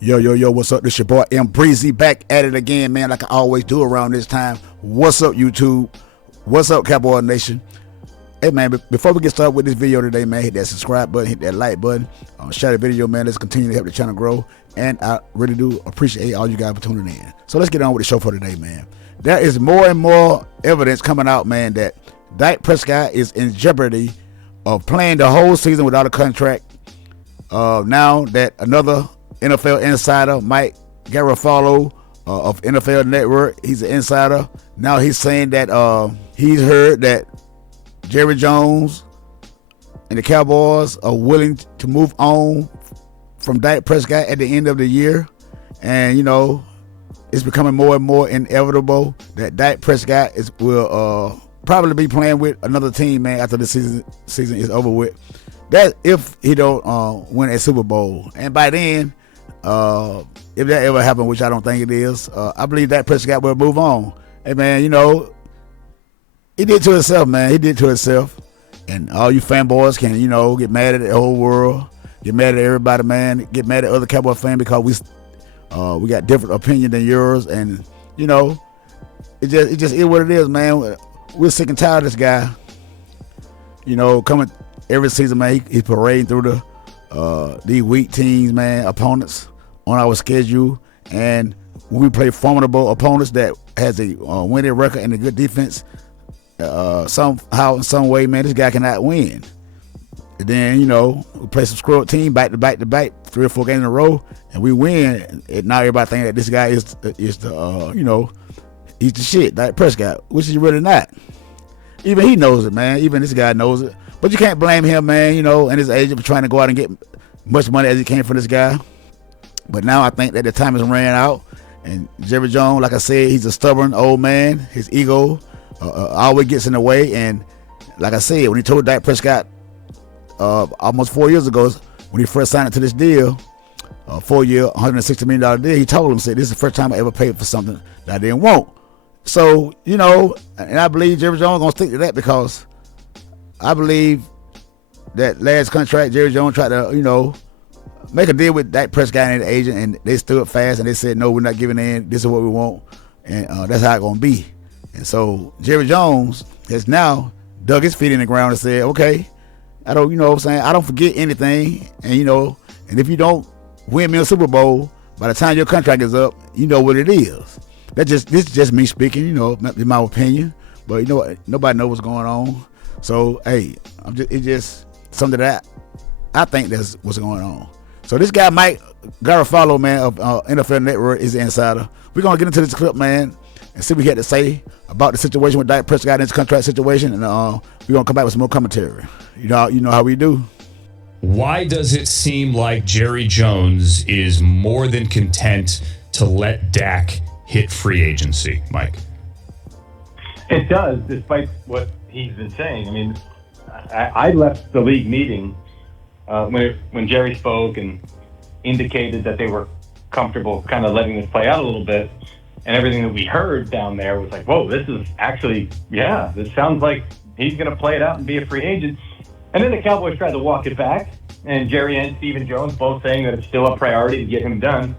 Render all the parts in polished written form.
Yo, what's up? This your boy M Breezy back at it again, man, like I always do around this time. What's up, YouTube? What's up, Cowboy Nation? Hey, man, before we get started with this video today, man, hit that subscribe button, hit that like button, share the video, man. Let's continue to help the channel grow, and I really do appreciate all you guys for tuning in. So let's get on with the show for today, man. There is more and more evidence coming out, man, that Dak Prescott is in jeopardy of playing the whole season without a contract. Now that another NFL insider, Mike Garafolo of NFL Network, he's an insider. Now he's saying that he's heard that Jerry Jones and the Cowboys are willing to move on from Dak Prescott at the end of the year. And, you know, it's becoming more and more inevitable that Dak Prescott will probably be playing with another team, man, after the season is over with. That if he don't win a Super Bowl. And by then, if that ever happened, which I don't think it is, I believe Dak Prescott will move on. Hey, man, you know, he did to himself, man. He did to himself. And all you fanboys can, you know, get mad at the whole world, get mad at everybody, man, get mad at other Cowboy fans because we got different opinion than yours. And, you know, it just is what it is, man. We're sick and tired of this guy, you know, coming every season, man. He's parading through these weak teams, man, opponents on our schedule. And when we play formidable opponents that has a winning record and a good defense, somehow in some way, man, this guy cannot win. And then, you know, we play some screw up team back to back 3 or 4 games in a row, and we win. And now everybody thinking that this guy is the you know, he's the shit, Dak Prescott, which is really not. Even he knows it, man. Even this guy knows it. But you can't blame him, man, you know, and his agent for trying to go out and get much money as he can for this guy. But now I think that the time has ran out. And Jerry Jones, like I said, he's a stubborn old man. His ego always gets in the way. And like I said, when he told Dak Prescott almost 4 years ago, when he first signed into this deal, 4-year, $160 million deal, he told him, said, this is the first time I ever paid for something that I didn't want. So, you know, and I believe Jerry Jones is going to stick to that, because I believe that last contract, Jerry Jones tried to, you know, make a deal with Dak Prescott and the agent, and they stood fast and they said, no, we're not giving in. This is what we want. And that's how it's going to be. And so Jerry Jones has now dug his feet in the ground and said, okay, I don't, you know what I'm saying, I don't forget anything. And, you know, and if you don't win me a Super Bowl, by the time your contract is up, you know what it is. This is just me speaking, you know, in my opinion. But, you know what, nobody knows what's going on. So, hey, it's just something that I think that's what's going on. So this guy, Mike Garafolo, man, of NFL Network, is the insider. We're going to get into this clip, man, and see what he had to say about the situation with Dak Prescott and his contract situation. And we're going to come back with some more commentary. You know how we do. Why does it seem like Jerry Jones is more than content to let Dak hit free agency, Mike? It does, despite what he's been saying. I mean, I left the league meeting when Jerry spoke and indicated that they were comfortable kind of letting this play out a little bit, and everything that we heard down there was like, whoa, this is actually, yeah, this sounds like he's going to play it out and be a free agent. And then the Cowboys tried to walk it back, and Jerry and Stephen Jones both saying that it's still a priority to get him done.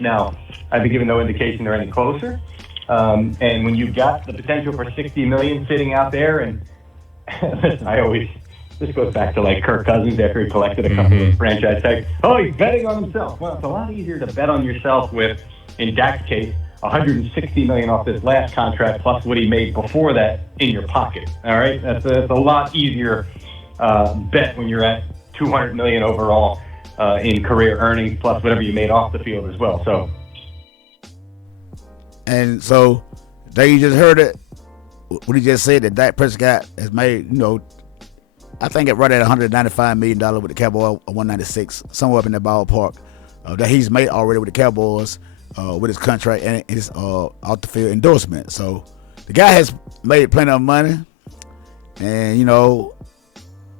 Now, I've been given no indication they're any closer. And when you've got the potential for $60 million sitting out there, and listen, this goes back to like Kirk Cousins after he collected a couple of franchise tags. Oh, he's betting on himself. Well, it's a lot easier to bet on yourself with, in Dak's case, $160 million off this last contract plus what he made before that in your pocket. All right, that's a lot easier bet when you're at $200 million overall in career earnings plus whatever you made off the field as well. So, and so there you just heard it. What he just said, that Dak Prescott has made, you know, I think it right at $195 million with the Cowboys, 196, somewhere up in that ballpark, that he's made already with the Cowboys with his contract and his off the field endorsement. So the guy has made plenty of money, and, you know,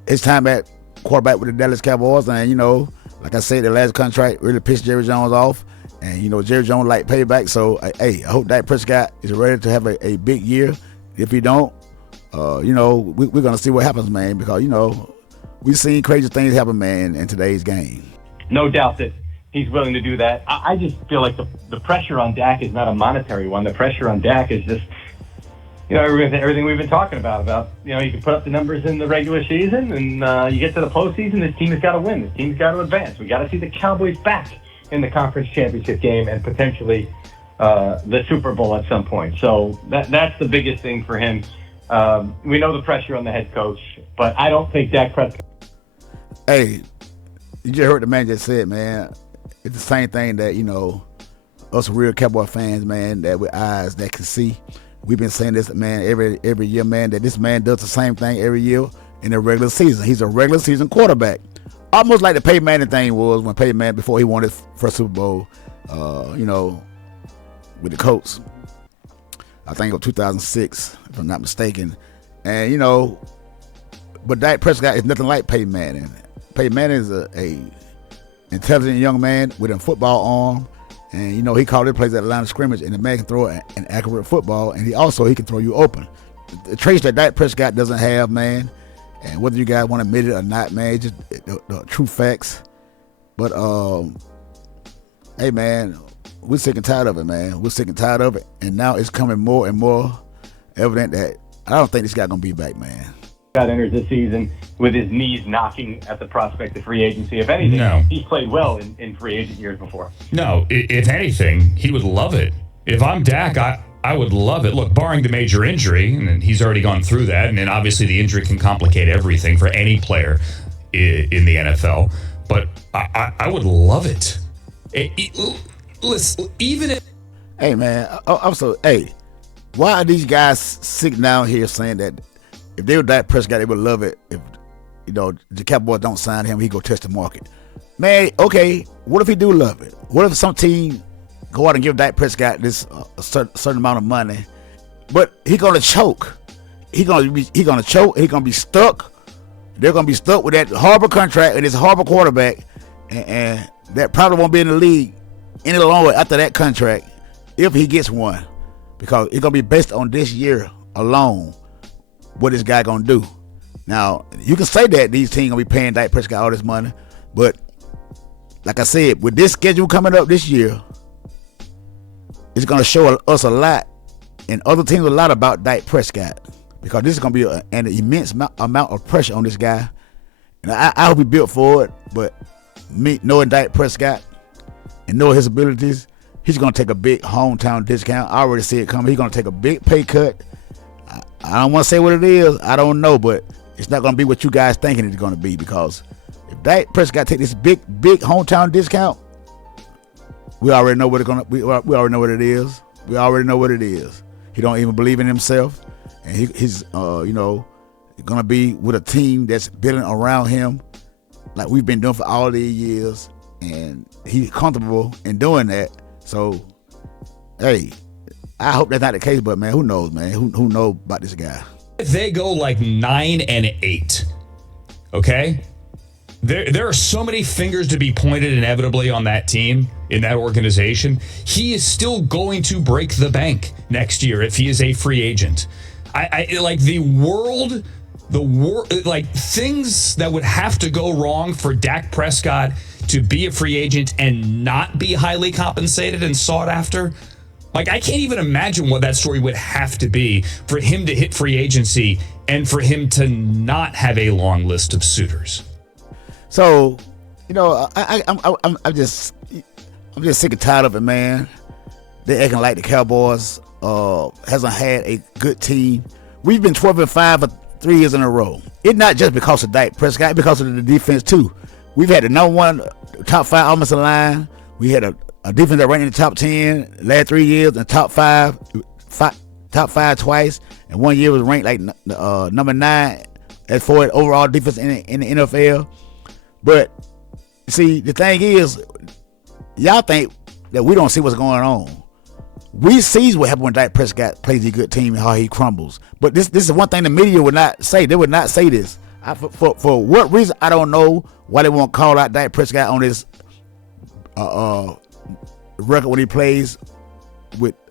his time at quarterback with the Dallas Cowboys, and, you know, like I said, the last contract really pissed Jerry Jones off, and, you know, Jerry Jones like payback. So hey, I hope Dak Prescott is ready to have a big year. If he don't, you know, we're gonna see what happens, man, because, you know, we've seen crazy things happen, man, in today's game. No doubt that he's willing to do that. I just feel like the pressure on Dak is not a monetary one. The pressure on Dak is just, everything we've been talking about, you can put up the numbers in the regular season, and you get to the postseason, this team has got to win. This team's got to advance. We got to see the Cowboys back in the conference championship game and potentially the Super Bowl at some point. So that's the biggest thing for him. We know the pressure on the head coach, but I don't think Dak Prescott. Hey, you just heard the man just said, man. It's the same thing that, us real Cowboy fans, man, that with eyes that can see. We've been saying this, man, every year, man, that this man does the same thing every year in the regular season. He's a regular season quarterback. Almost like the Peyton Manning thing was when Peyton Manning, before he won his first Super Bowl, with the Colts. I think it was 2006, if I'm not mistaken. And, but Dak Prescott is nothing like Peyton Manning. Peyton Manning is a intelligent young man with a football arm. And, he called it plays at the line of scrimmage, and the man can throw an accurate football, and he can throw you open. The traits that Dak Prescott doesn't have, man, and whether you guys want to admit it or not, man, just the true facts. But, hey, man, we're sick and tired of it, man. We're sick and tired of it, and now it's coming more and more evident that I don't think this guy going to be back, man. Enters this season with his knees knocking at the prospect of free agency. If anything, he's played well in free agent years before. No, if anything, he would love it. If I'm Dak, I would love it. Look, barring the major injury, and he's already gone through that, and then obviously the injury can complicate everything for any player in the NFL, but I would love it. Listen, even if... Hey, man, why are these guys sitting down here saying that if they were Dak Prescott, they would love it if, the Cowboys don't sign him, he go test the market. Man, okay, what if he do love it? What if some team go out and give Dak Prescott this a certain amount of money, but he gonna choke? He gonna choke. He gonna be stuck. They're gonna be stuck with that horrible contract and this horrible quarterback, and that probably won't be in the league any longer after that contract if he gets one, because it's gonna be based on this year alone. What this guy gonna do? Now, you can say that these teams gonna be paying Dak Prescott all this money, but like I said, with this schedule coming up this year, it's gonna show us a lot, and other teams a lot about Dak Prescott, because this is gonna be an immense amount of pressure on this guy, and I hope he built for it. But me knowing Dak Prescott and knowing his abilities, he's gonna take a big hometown discount. I already see it coming. He's gonna take a big pay cut. I don't want to say what it is. I don't know, but it's not going to be what you guys thinking it's going to be, because if Dak Prescott take this big hometown discount, we already know what it's going to. We already know what it is. We already know what it is. He don't even believe in himself, and he's going to be with a team that's building around him, like we've been doing for all these years, and he's comfortable in doing that. So, hey, I hope that's not the case, but man, who knows, man? Who knows about this guy? If they go like 9-8, okay? There are so many fingers to be pointed inevitably on that team, in that organization. He is still going to break the bank next year if he is a free agent. I like the world, like things that would have to go wrong for Dak Prescott to be a free agent and not be highly compensated and sought after. Like, I can't even imagine what that story would have to be for him to hit free agency and for him to not have a long list of suitors. So, I'm just sick and tired of it, man. They acting like the Cowboys hasn't had a good team. We've been 12-5 for 3 years in a row. It's not just because of Dak Prescott, it's because of the defense too. We've had the number one top 5 offensive line. We had a defense that ranked in the top 10 last 3 years, and top five twice, and 1 year was ranked like number 9 as for an overall defense in the NFL. But see, the thing is, y'all think that we don't see what's going on. We see what happens when Dak Prescott plays a good team and how he crumbles. But this is one thing the media would not say. They would not say this. For what reason, I don't know why they won't call out Dak Prescott on this record when he plays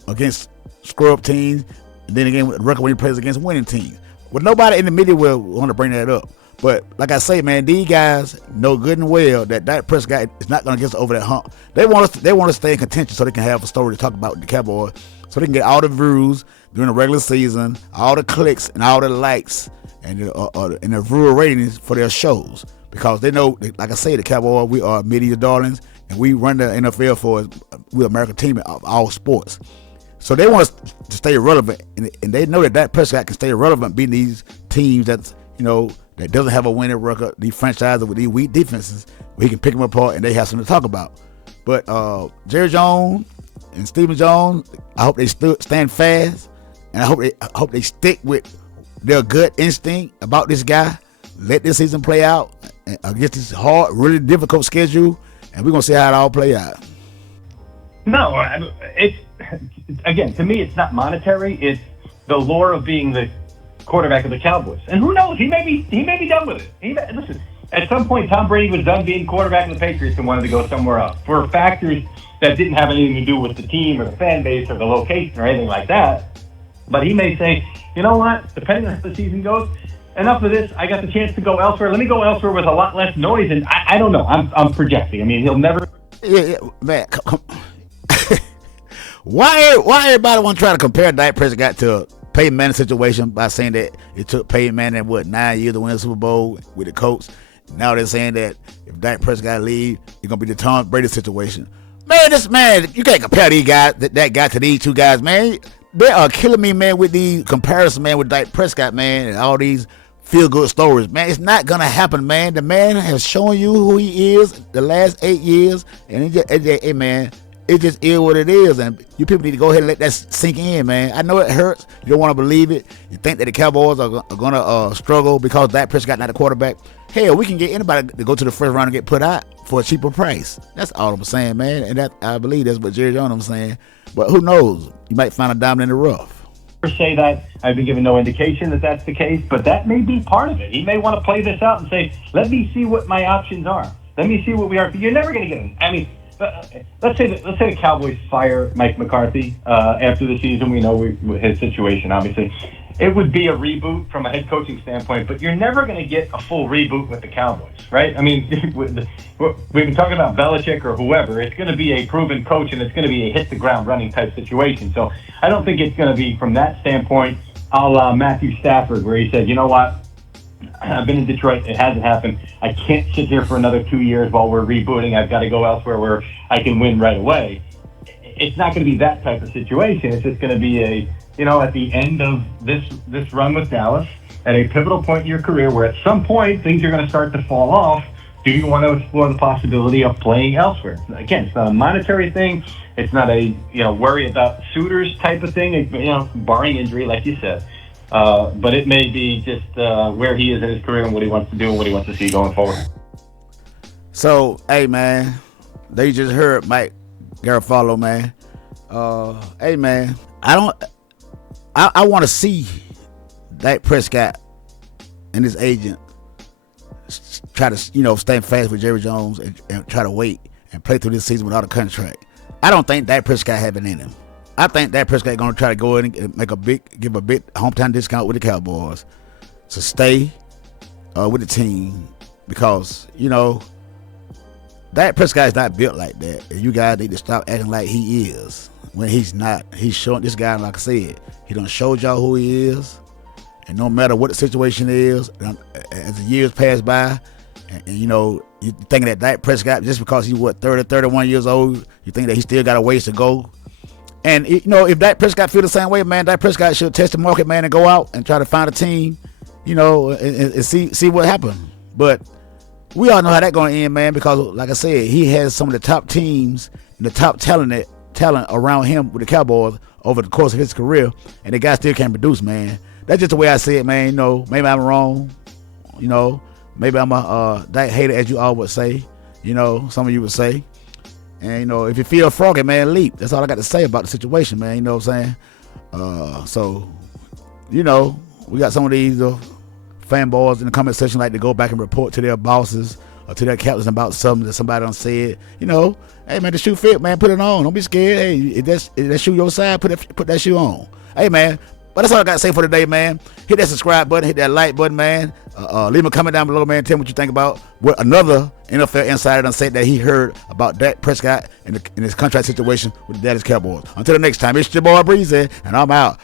against scrub teams, and then again with record when he plays against winning teams. Well, nobody in the media will want to bring that up. But like I say, man, these guys know good and well that Dak Prescott is not going to get us over that hump. They want us to stay in contention so they can have a story to talk about with the Cowboys, so they can get all the views during the regular season, all the clicks and all the likes and the viewer ratings for their shows, because they know, like I say, the Cowboys, we are media darlings, and we run the NFL for we're American team of all sports. So they want us to stay relevant, and they know that Dak Prescott can stay relevant beating these teams that's, that doesn't have a winning record, these franchises with these weak defenses, where he can pick them apart and they have something to talk about. But Jerry Jones and Stephen Jones, I hope they stand fast, and I hope they stick with their gut instinct about this guy. Let this season play out against this hard, really difficult schedule, and we're gonna see how it all play out. No, it's again, to me, it's not monetary. It's the lure of being the quarterback of the Cowboys, and who knows? He may be done with it. Listen, at some point, Tom Brady was done being quarterback of the Patriots and wanted to go somewhere else for factors that didn't have anything to do with the team or the fan base or the location or anything like that. But he may say, you know what? Depending on how the season goes, enough of this. I got the chance to go elsewhere. Let me go elsewhere with a lot less noise. And I don't know. I'm projecting. I mean, he'll never. Yeah, man. Why everybody want to try to compare Dak Prescott to Peyton Manning situation by saying that it took Peyton Manning 9 years to win the Super Bowl with the Colts? Now they're saying that if Dak Prescott leave, it's gonna be the Tom Brady situation. Man, you can't compare these guys, that guy to these two guys, man. They are killing me, man, with these comparisons, man, with Dak Prescott, man, and all these feel-good stories, man. It's not gonna happen, man. The man has shown you who he is the last 8 years, and hey, man, it just is what it is, and you people need to go ahead and let that sink in, man. I know it hurts. You don't want to believe it. You think that the Cowboys are going to struggle because Dak Prescott not a quarterback. Hell, we can get anybody to go to the first round and get put out for a cheaper price. That's all I'm saying, man. And that, I believe that's what Jerry Jones is saying. But who knows? You might find a diamond in the rough. Say that. I've been given no indication that that's the case, but that may be part of it. He may want to play this out and say, let me see what my options are. Let me see what we are. You're never going to get him. I mean, let's say the Cowboys fire Mike McCarthy after the season. We know his situation, obviously. It would be a reboot from a head coaching standpoint, but you're never going to get a full reboot with the Cowboys, right? I mean, we've been talking about Belichick or whoever. It's going to be a proven coach, and it's going to be a hit-the-ground-running type situation. So I don't think it's going to be, from that standpoint, a la Matthew Stafford, where he said, you know what? I've been in Detroit. It hasn't happened. I can't sit here for another 2 years while we're rebooting. I've got to go elsewhere where I can win right away. It's not going to be that type of situation. It's just going to be at the end of this run with Dallas, at a pivotal point in your career where at some point things are going to start to fall off. Do you want to explore the possibility of playing elsewhere? Again, it's not a monetary thing. It's not a worry about suitors type of thing. Barring injury, like you said. But it may be just where he is in his career and what he wants to do and what he wants to see going forward. So, hey, man, they just heard Mike Garafolo, man. Hey, man, I want to see Dak Prescott and his agent try to, stand fast with Jerry Jones and try to wait and play through this season without a contract. I don't think Dak Prescott have it in him. I think Dak Prescott going to try to go in and give a big hometown discount with the Cowboys to stay with the team, because Dak Prescott is not built like that, and you guys need to stop acting like he is when he's not. He's showing this guy, like I said, he done showed y'all who he is, and no matter what the situation is, as the years pass by, and you thinking that Dak Prescott, just because he's 30, 31 years old, you think that he still got a ways to go. And if Dak Prescott feel the same way, man, Dak Prescott should test the market, man, and go out and try to find a team, and see what happens. But we all know how that's going to end, man, because like I said, he has some of the top teams and the top talent around him with the Cowboys over the course of his career, and the guy still can't produce, man. That's just the way I see it, man. Maybe I'm wrong. Maybe I'm a Dak hater, as you all would say. Some of you would say. And, if you feel froggy, man, leap. That's all I got to say about the situation, man. You know what I'm saying? So, we got some of these fanboys in the comment section like to go back and report to their bosses or to their captains about something that somebody done said. Hey, man, the shoe fit, man, put it on. Don't be scared. Hey, if that shoe your side, put that shoe on. Hey, man, But that's all I got to say for today, man. Hit that subscribe button, hit that like button, man. Leave me a comment down below, man. Tell me what you think about what another NFL insider done said that he heard about Dak Prescott and his contract situation with the Dallas Cowboys. Until the next time, it's your boy Breezy, and I'm out.